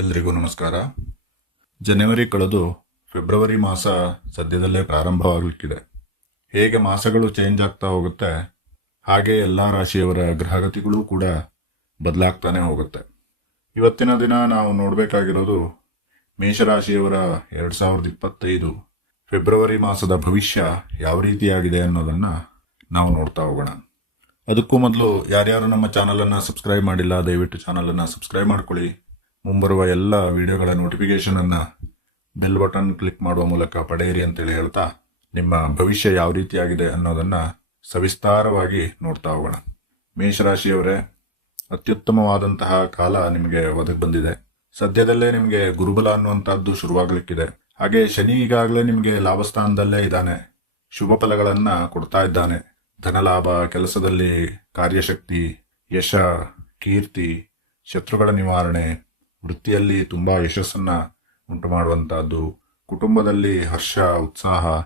ಎಲ್ರಿಗೂ ನಮಸ್ಕಾರ. ಜನವರಿ ಕಳೆದು ಫೆಬ್ರವರಿ ಮಾಸ ಸದ್ಯದಲ್ಲೇ ಪ್ರಾರಂಭವಾಗಲಿಕ್ಕಿದೆ. ಹೇಗೆ ಮಾಸಗಳು ಚೇಂಜ್ ಆಗ್ತಾ ಹೋಗುತ್ತೆ, ಹಾಗೆ ಎಲ್ಲ ರಾಶಿಯವರ ಗ್ರಹಗತಿಗಳು ಕೂಡ ಬದಲಾಗ್ತಾನೆ ಹೋಗುತ್ತೆ. ಇವತ್ತಿನ ದಿನ ನಾವು ನೋಡಬೇಕಾಗಿರೋದು ಮೇಷರಾಶಿಯವರ ಎರಡು ಸಾವಿರದ ಇಪ್ಪತ್ತೈದು ಫೆಬ್ರವರಿ ಮಾಸದ ಭವಿಷ್ಯ ಯಾವ ರೀತಿಯಾಗಿದೆ ಅನ್ನೋದನ್ನು ನಾವು ನೋಡ್ತಾ ಹೋಗೋಣ. ಅದಕ್ಕೂ ಮೊದಲು ಯಾರ್ಯಾರು ನಮ್ಮ ಚಾನಲನ್ನು ಸಬ್ಸ್ಕ್ರೈಬ್ ಮಾಡಿಲ್ಲ, ದಯವಿಟ್ಟು ಚಾನಲನ್ನು ಸಬ್ಸ್ಕ್ರೈಬ್ ಮಾಡ್ಕೊಳ್ಳಿ. ಮುಂಬರುವ ಎಲ್ಲ ವಿಡಿಯೋಗಳ ನೋಟಿಫಿಕೇಷನನ್ನು ಬೆಲ್ ಬಟನ್ ಕ್ಲಿಕ್ ಮಾಡುವ ಮೂಲಕ ಪಡೆಯಿರಿ ಅಂತೇಳಿ ಹೇಳ್ತಾ ನಿಮ್ಮ ಭವಿಷ್ಯ ಯಾವ ರೀತಿಯಾಗಿದೆ ಅನ್ನೋದನ್ನು ಸವಿಸ್ತಾರವಾಗಿ ನೋಡ್ತಾ ಹೋಗೋಣ. ಮೇಷರಾಶಿಯವರೇ, ಅತ್ಯುತ್ತಮವಾದಂತಹ ಕಾಲ ನಿಮಗೆ ಒದಗಿ ಬಂದಿದೆ. ಸದ್ಯದಲ್ಲೇ ನಿಮಗೆ ಗುರುಬಲ ಅನ್ನುವಂಥದ್ದು ಶುರುವಾಗಲಿಕ್ಕಿದೆ. ಹಾಗೆ ಶನಿ ಈಗಾಗಲೇ ನಿಮಗೆ ಲಾಭಸ್ಥಾನದಲ್ಲೇ ಇದ್ದಾನೆ. ಶುಭ ಫಲಗಳನ್ನು ಕೊಡ್ತಾ ಇದ್ದಾನೆ. ಧನಲಾಭ, ಕೆಲಸದಲ್ಲಿ ಕಾರ್ಯಶಕ್ತಿ, ಯಶ, ಕೀರ್ತಿ, ಶತ್ರುಗಳ ನಿವಾರಣೆ ವೃತ್ತಿಯಲ್ಲಿ ತುಂಬ ಯಶಸ್ಸನ್ನು ಉಂಟು ಮಾಡುವಂಥದ್ದು ಕುಟುಂಬದಲ್ಲಿ ಹರ್ಷ, ಉತ್ಸಾಹ,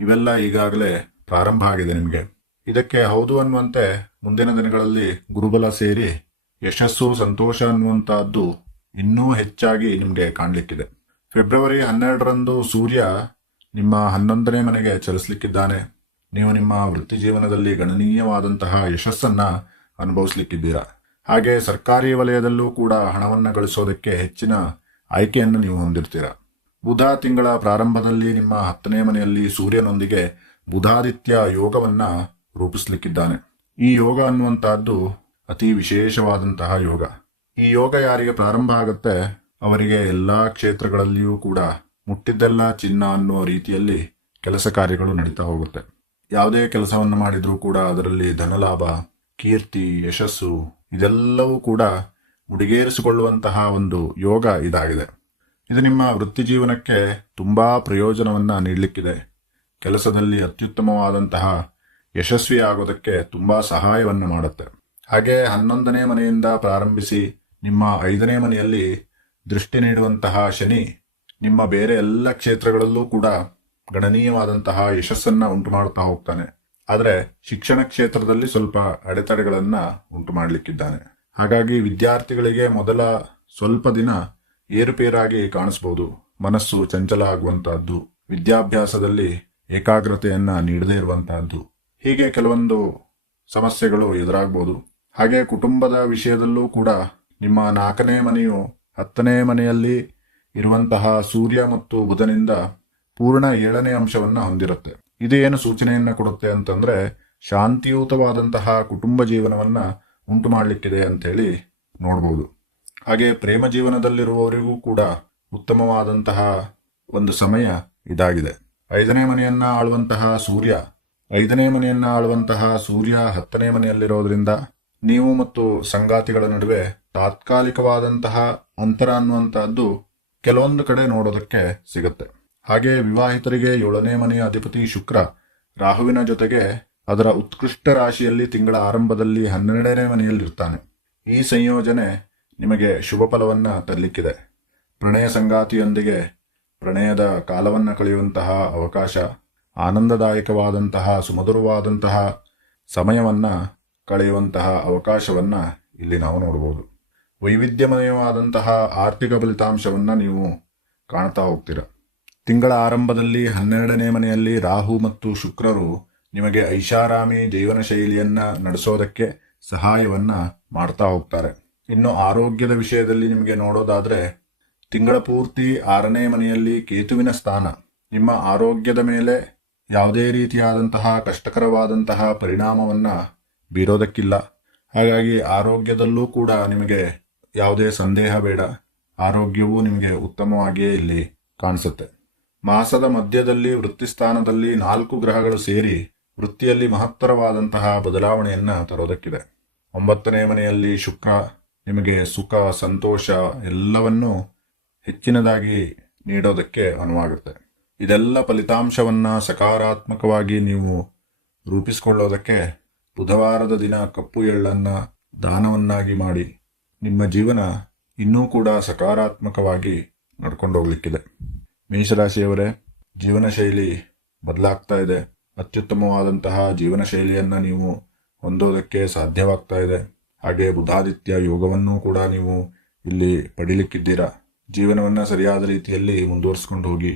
ಇವೆಲ್ಲ ಈಗಾಗಲೇ ಪ್ರಾರಂಭ ಆಗಿದೆ ನಿಮಗೆ. ಇದಕ್ಕೆ ಹೌದು ಅನ್ನುವಂತೆ ಮುಂದಿನ ದಿನಗಳಲ್ಲಿ ಗುರುಬಲ ಸೇರಿ ಯಶಸ್ಸು, ಸಂತೋಷ ಅನ್ನುವಂತಹದ್ದು ಇನ್ನೂ ಹೆಚ್ಚಾಗಿ ನಿಮಗೆ ಕಾಣಲಿಕ್ಕಿದೆ. ಫೆಬ್ರವರಿ ಹನ್ನೆರಡರಂದು ಸೂರ್ಯ ನಿಮ್ಮ ಹನ್ನೊಂದನೇ ಮನೆಗೆ ಚಲಿಸ್ಲಿಕ್ಕಿದ್ದಾನೆ. ನೀವು ನಿಮ್ಮ ವೃತ್ತಿ ಜೀವನದಲ್ಲಿ ಗಣನೀಯವಾದಂತಹ ಯಶಸ್ಸನ್ನು ಅನುಭವಿಸ್ಲಿಕ್ಕಿದ್ದೀರಾ? ಹಾಗೆ ಸರ್ಕಾರಿ ವಲಯದಲ್ಲೂ ಕೂಡ ಹಣವನ್ನು ಗಳಿಸೋದಕ್ಕೆ ಹೆಚ್ಚಿನ ಆಯ್ಕೆಯನ್ನು ನೀವು ಹೊಂದಿರ್ತೀರ? ಬುಧ ತಿಂಗಳ ಪ್ರಾರಂಭದಲ್ಲಿ ನಿಮ್ಮ ಹತ್ತನೇ ಮನೆಯಲ್ಲಿ ಸೂರ್ಯನೊಂದಿಗೆ ಬುಧಾದಿತ್ಯ ಯೋಗವನ್ನು ರೂಪಿಸ್ಲಿಕ್ಕಿದ್ದಾನೆ. ಈ ಯೋಗ ಅನ್ನುವಂತಹದ್ದು ಅತಿ ವಿಶೇಷವಾದಂತಹ ಯೋಗ. ಈ ಯೋಗ ಯಾರಿಗೆ ಪ್ರಾರಂಭ ಆಗುತ್ತೆ ಅವರಿಗೆ ಎಲ್ಲ ಕ್ಷೇತ್ರಗಳಲ್ಲಿಯೂ ಕೂಡ ಮುಟ್ಟಿದ್ದೆಲ್ಲ ಚಿನ್ನ ಅನ್ನುವ ರೀತಿಯಲ್ಲಿ ಕೆಲಸ ಕಾರ್ಯಗಳು ನಡೀತಾ ಹೋಗುತ್ತೆ. ಯಾವುದೇ ಕೆಲಸವನ್ನು ಮಾಡಿದರೂ ಕೂಡ ಅದರಲ್ಲಿ ಧನಲಾಭ, ಕೀರ್ತಿ, ಯಶಸ್ಸು ಇದೆಲ್ಲವೂ ಕೂಡ ಮುಡಿಗೇರಿಸಿಕೊಳ್ಳುವಂತಹ ಒಂದು ಯೋಗ ಇದಾಗಿದೆ. ಇದು ನಿಮ್ಮ ವೃತ್ತಿ ಜೀವನಕ್ಕೆ ತುಂಬ ಪ್ರಯೋಜನವನ್ನು ನೀಡಲಿಕ್ಕಿದೆ. ಕೆಲಸದಲ್ಲಿ ಅತ್ಯುತ್ತಮವಾದಂತಹ ಯಶಸ್ವಿ ಆಗೋದಕ್ಕೆ ತುಂಬ ಸಹಾಯವನ್ನು ಮಾಡುತ್ತೆ. ಹಾಗೆ ಹನ್ನೊಂದನೇ ಮನೆಯಿಂದ ಪ್ರಾರಂಭಿಸಿ ನಿಮ್ಮ ಐದನೇ ಮನೆಯಲ್ಲಿ ದೃಷ್ಟಿ ನೀಡುವಂತಹ ಶನಿ ನಿಮ್ಮ ಬೇರೆ ಎಲ್ಲ ಕ್ಷೇತ್ರಗಳಲ್ಲೂ ಕೂಡ ಗಣನೀಯವಾದಂತಹ ಯಶಸ್ಸನ್ನು ಉಂಟು ಮಾಡುತ್ತಾ ಹೋಗ್ತಾನೆ. ಆದರೆ ಶಿಕ್ಷಣ ಕ್ಷೇತ್ರದಲ್ಲಿ ಸ್ವಲ್ಪ ಅಡೆತಡೆಗಳನ್ನು ಉಂಟು ಮಾಡಲಿಕ್ಕಿದ್ದಾನೆ. ಹಾಗಾಗಿ ವಿದ್ಯಾರ್ಥಿಗಳಿಗೆ ಮೊದಲ ಸ್ವಲ್ಪ ದಿನ ಏರುಪೇರಾಗಿ ಕಾಣಿಸಬಹುದು ಮನಸ್ಸು ಚಂಚಲ ಆಗುವಂತಹದ್ದು. ವಿದ್ಯಾಭ್ಯಾಸದಲ್ಲಿ ಏಕಾಗ್ರತೆಯನ್ನು ನೀಡದೇ ಇರುವಂತಹದ್ದು. ಹೀಗೆ ಕೆಲವೊಂದು ಸಮಸ್ಯೆಗಳು ಎದುರಾಗಬಹುದು ಹಾಗೆ ಕುಟುಂಬದ ವಿಷಯದಲ್ಲೂ ಕೂಡ ನಿಮ್ಮ ನಾಲ್ಕನೇ ಮನೆಯು ಹತ್ತನೇ ಮನೆಯಲ್ಲಿ ಇರುವಂತಹ ಸೂರ್ಯ ಮತ್ತು ಬುಧನಿಂದ ಪೂರ್ಣ ಏಳನೇ ಅಂಶವನ್ನು ಹೊಂದಿರುತ್ತೆ. ಇದು ಸೂಚನೆಯನ್ನು ಕೊಡುತ್ತೆ ಅಂತಂದ್ರೆ ಶಾಂತಿಯುತವಾದಂತಹ ಕುಟುಂಬ ಜೀವನವನ್ನ ಉಂಟು ಮಾಡಲಿಕ್ಕಿದೆ ಅಂತೇಳಿ ನೋಡಬಹುದು ಹಾಗೆ ಪ್ರೇಮ ಜೀವನದಲ್ಲಿರುವವರಿಗೂ ಕೂಡ ಉತ್ತಮವಾದಂತಹ ಒಂದು ಸಮಯ ಇದಾಗಿದೆ. ಐದನೇ ಮನೆಯನ್ನ ಆಳುವಂತಹ ಸೂರ್ಯ, ಐದನೇ ಮನೆಯನ್ನ ಆಳುವಂತಹ ಸೂರ್ಯ ಹತ್ತನೇ ಮನೆಯಲ್ಲಿರೋದ್ರಿಂದ ನೀವು ಮತ್ತು ಸಂಗಾತಿಗಳ ನಡುವೆ ತಾತ್ಕಾಲಿಕವಾದಂತಹ ಅಂತರ ಅನ್ನುವಂತಹದ್ದು ಕೆಲವೊಂದು ಕಡೆ ನೋಡೋದಕ್ಕೆ ಸಿಗುತ್ತೆ. ಹಾಗೆ ವಿವಾಹಿತರಿಗೆ ಏಳನೇ ಮನೆಯ ಅಧಿಪತಿ ಶುಕ್ರ ರಾಹುವಿನ ಜೊತೆಗೆ ಅದರ ಉತ್ಕೃಷ್ಟ ರಾಶಿಯಲ್ಲಿ ತಿಂಗಳ ಆರಂಭದಲ್ಲಿ ಹನ್ನೆರಡನೇ ಮನೆಯಲ್ಲಿರ್ತಾನೆ. ಈ ಸಂಯೋಜನೆ ನಿಮಗೆ ಶುಭ ಫಲವನ್ನ ತರಲಿಕ್ಕಿದೆ. ಪ್ರಣಯ ಸಂಗಾತಿಯೊಂದಿಗೆ ಪ್ರಣಯದ ಕಾಲವನ್ನ ಕಳೆಯುವಂತಹ ಅವಕಾಶ, ಆನಂದದಾಯಕವಾದಂತಹ, ಸುಮಧುರವಾದಂತಹ ಸಮಯವನ್ನ ಕಳೆಯುವಂತಹ ಅವಕಾಶವನ್ನ ಇಲ್ಲಿ ನಾವು ನೋಡಬಹುದು. ವೈವಿಧ್ಯಮಯವಾದಂತಹ ಆರ್ಥಿಕ ಫಲಿತಾಂಶವನ್ನ ನೀವು ಕಾಣ್ತಾ ಹೋಗ್ತೀರಾ? ತಿಂಗಳ ಆರಂಭದಲ್ಲಿ ಹನ್ನೆರಡನೇ ಮನೆಯಲ್ಲಿ ರಾಹು ಮತ್ತು ಶುಕ್ರರು ನಿಮಗೆ ಐಷಾರಾಮಿ ಜೀವನ ಶೈಲಿಯನ್ನು ನಡೆಸೋದಕ್ಕೆ ಸಹಾಯವನ್ನು ಮಾಡ್ತಾ ಹೋಗ್ತಾರೆ. ಇನ್ನು ಆರೋಗ್ಯದ ವಿಷಯದಲ್ಲಿ ನಿಮಗೆ ನೋಡೋದಾದರೆ, ತಿಂಗಳ ಪೂರ್ತಿ ಆರನೇ ಮನೆಯಲ್ಲಿ ಕೇತುವಿನ ಸ್ಥಾನ. ನಿಮ್ಮ ಆರೋಗ್ಯದ ಮೇಲೆ ಯಾವುದೇ ರೀತಿಯಾದಂತಹ ಕಷ್ಟಕರವಾದಂತಹ ಪರಿಣಾಮವನ್ನು ಬೀರೋದಕ್ಕಿಲ್ಲ. ಹಾಗಾಗಿ ಆರೋಗ್ಯದಲ್ಲೂ ಕೂಡ ನಿಮಗೆ ಯಾವುದೇ ಸಂದೇಹ ಬೇಡ. ಆರೋಗ್ಯವೂ ನಿಮಗೆ ಉತ್ತಮವಾಗಿಯೇ ಇಲ್ಲಿ ಕಾಣಿಸುತ್ತೆ. ಮಾಸದ ಮಧ್ಯದಲ್ಲಿ ವೃತ್ತಿಸ್ಥಾನದಲ್ಲಿ ನಾಲ್ಕು ಗ್ರಹಗಳು ಸೇರಿ ವೃತ್ತಿಯಲ್ಲಿ ಮಹತ್ತರವಾದಂತಹ ಬದಲಾವಣೆಯನ್ನು ತರೋದಕ್ಕಿದೆ. ಒಂಬತ್ತನೇ ಮನೆಯಲ್ಲಿ ಶುಕ್ರ, ನಿಮಗೆ ಸುಖ, ಸಂತೋಷ ಎಲ್ಲವನ್ನೂ ಹೆಚ್ಚಿನದಾಗಿ ನೀಡೋದಕ್ಕೆ ಅನುವಾಗುತ್ತೆ. ಇದೆಲ್ಲ ಫಲಿತಾಂಶವನ್ನ ಸಕಾರಾತ್ಮಕವಾಗಿ ನೀವು ರೂಪಿಸಿಕೊಳ್ಳೋದಕ್ಕೆ ಬುಧವಾರದ ದಿನ ಕಪ್ಪು ಎಳ್ಳನ್ನ ದಾನವನ್ನಾಗಿ ಮಾಡಿ ನಿಮ್ಮ ಜೀವನ ಇನ್ನೂ ಕೂಡ ಸಕಾರಾತ್ಮಕವಾಗಿ ನಡ್ಕೊಂಡು ಹೋಗ್ಲಿಕ್ಕಿದೆ. ಮೇಷರಾಶಿಯವರೇ ಜೀವನ ಶೈಲಿ ಬದಲಾಗ್ತಾ ಇದೆ. ಅತ್ಯುತ್ತಮವಾದಂತಹ ಜೀವನ ಶೈಲಿಯನ್ನು ನೀವು ಹೊಂದೋದಕ್ಕೆ ಸಾಧ್ಯವಾಗ್ತಾ ಇದೆ. ಹಾಗೆ ಬುಧಾದಿತ್ಯ ಯೋಗವನ್ನೂ ಕೂಡ ನೀವು ಇಲ್ಲಿ ಪಡೀಲಿಕ್ಕಿದ್ದೀರಾ? ಜೀವನವನ್ನು ಸರಿಯಾದ ರೀತಿಯಲ್ಲಿ ಮುಂದುವರಿಸ್ಕೊಂಡು ಹೋಗಿ.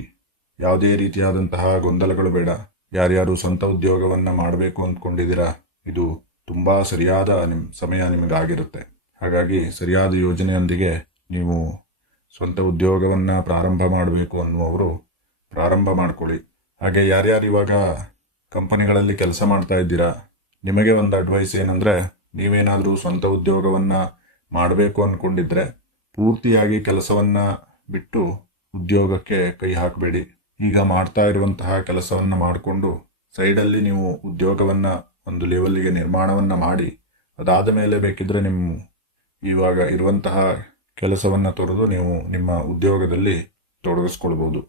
ಯಾವುದೇ ರೀತಿಯಾದಂತಹ ಗೊಂದಲಗಳು ಬೇಡ. ಯಾರ್ಯಾರು ಸ್ವಂತ ಉದ್ಯೋಗವನ್ನು ಮಾಡಬೇಕು ಅಂದ್ಕೊಂಡಿದ್ದೀರಾ, ಇದು ತುಂಬ ಸರಿಯಾದ ನಿಮ್ಮ ಸಮಯ ನಿಮಗಾಗಿರುತ್ತೆ. ಹಾಗಾಗಿ ಸರಿಯಾದ ಯೋಜನೆಯೊಂದಿಗೆ ನೀವು ಸ್ವಂತ ಉದ್ಯೋಗವನ್ನು ಪ್ರಾರಂಭ ಮಾಡಬೇಕು ಅನ್ನುವರು ಪ್ರಾರಂಭ ಮಾಡ್ಕೊಳ್ಳಿ. ಹಾಗೆ ಯಾರ್ಯಾರು ಇವಾಗ ಕಂಪನಿಗಳಲ್ಲಿ ಕೆಲಸ ಮಾಡ್ತಾ ಇದ್ದೀರಾ, ನಿಮಗೆ ಒಂದು ಅಡ್ವೈಸ್ ಏನಂದರೆ, ನೀವೇನಾದರೂ ಸ್ವಂತ ಉದ್ಯೋಗವನ್ನು ಮಾಡಬೇಕು ಅಂದ್ಕೊಂಡಿದ್ರೆ ಪೂರ್ತಿಯಾಗಿ ಕೆಲಸವನ್ನು ಬಿಟ್ಟು ಉದ್ಯೋಗಕ್ಕೆ ಕೈ ಹಾಕಬೇಡಿ. ಈಗ ಮಾಡ್ತಾ ಇರುವಂತಹ ಕೆಲಸವನ್ನು ಮಾಡಿಕೊಂಡು ಸೈಡಲ್ಲಿ ನೀವು ಉದ್ಯೋಗವನ್ನು ಒಂದು ಲೆವೆಲ್ಗೆ ನಿರ್ಮಾಣವನ್ನು ಮಾಡಿ, ಅದಾದ ಮೇಲೆ ಬೇಕಿದ್ದರೆ ನಿಮ್ಮ ಇವಾಗ ಇರುವಂತಹ ಕೆಲಸವನ್ನ ತೊರೆದು ನೀವು ನಿಮ್ಮ ಉದ್ಯೋಗದಲ್ಲಿ ತೊಡಗಿಸ್ಕೊಳ್ಬೋದು.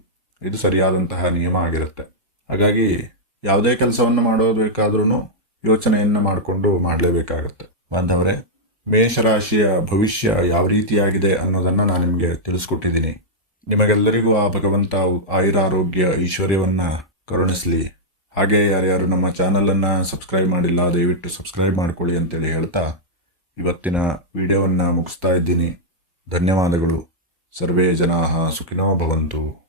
ಇದು ಸರಿಯಾದಂತಹ ನಿಯಮ ಆಗಿರುತ್ತೆ. ಹಾಗಾಗಿ ಯಾವುದೇ ಕೆಲಸವನ್ನು ಮಾಡೋದಬೇಕಾದ್ರೂ ಯೋಚನೆಯನ್ನು ಮಾಡಿಕೊಂಡು ಮಾಡಲೇಬೇಕಾಗತ್ತೆ. ಬಾಂಧವರೇ, ಮೇಷರಾಶಿಯ ಭವಿಷ್ಯ ಯಾವ ರೀತಿಯಾಗಿದೆ ಅನ್ನೋದನ್ನು ನಾನು ನಿಮಗೆ ತಿಳಿಸ್ಕೊಟ್ಟಿದ್ದೀನಿ. ನಿಮಗೆಲ್ಲರಿಗೂ ಆ ಭಗವಂತ ಆಯುರಾರೋಗ್ಯ ಐಶ್ವರ್ಯವನ್ನ ಕರುಣಿಸಲಿ. ಹಾಗೆ ಯಾರ್ಯಾರು ನಮ್ಮ ಚಾನಲನ್ನು ಸಬ್ಸ್ಕ್ರೈಬ್ ಮಾಡಿಲ್ಲ, ದಯವಿಟ್ಟು ಸಬ್ಸ್ಕ್ರೈಬ್ ಮಾಡ್ಕೊಳ್ಳಿ ಅಂತೇಳಿ ಹೇಳ್ತಾ ಇವತ್ತಿನ ವಿಡಿಯೋವನ್ನು ಮುಗಿಸ್ತಾ ಇದ್ದೀನಿ. ಧನ್ಯವಾದಗಳು. ಸರ್ವೇ ಜನಾ ಸುಖಿನೋ ಭವಂತು.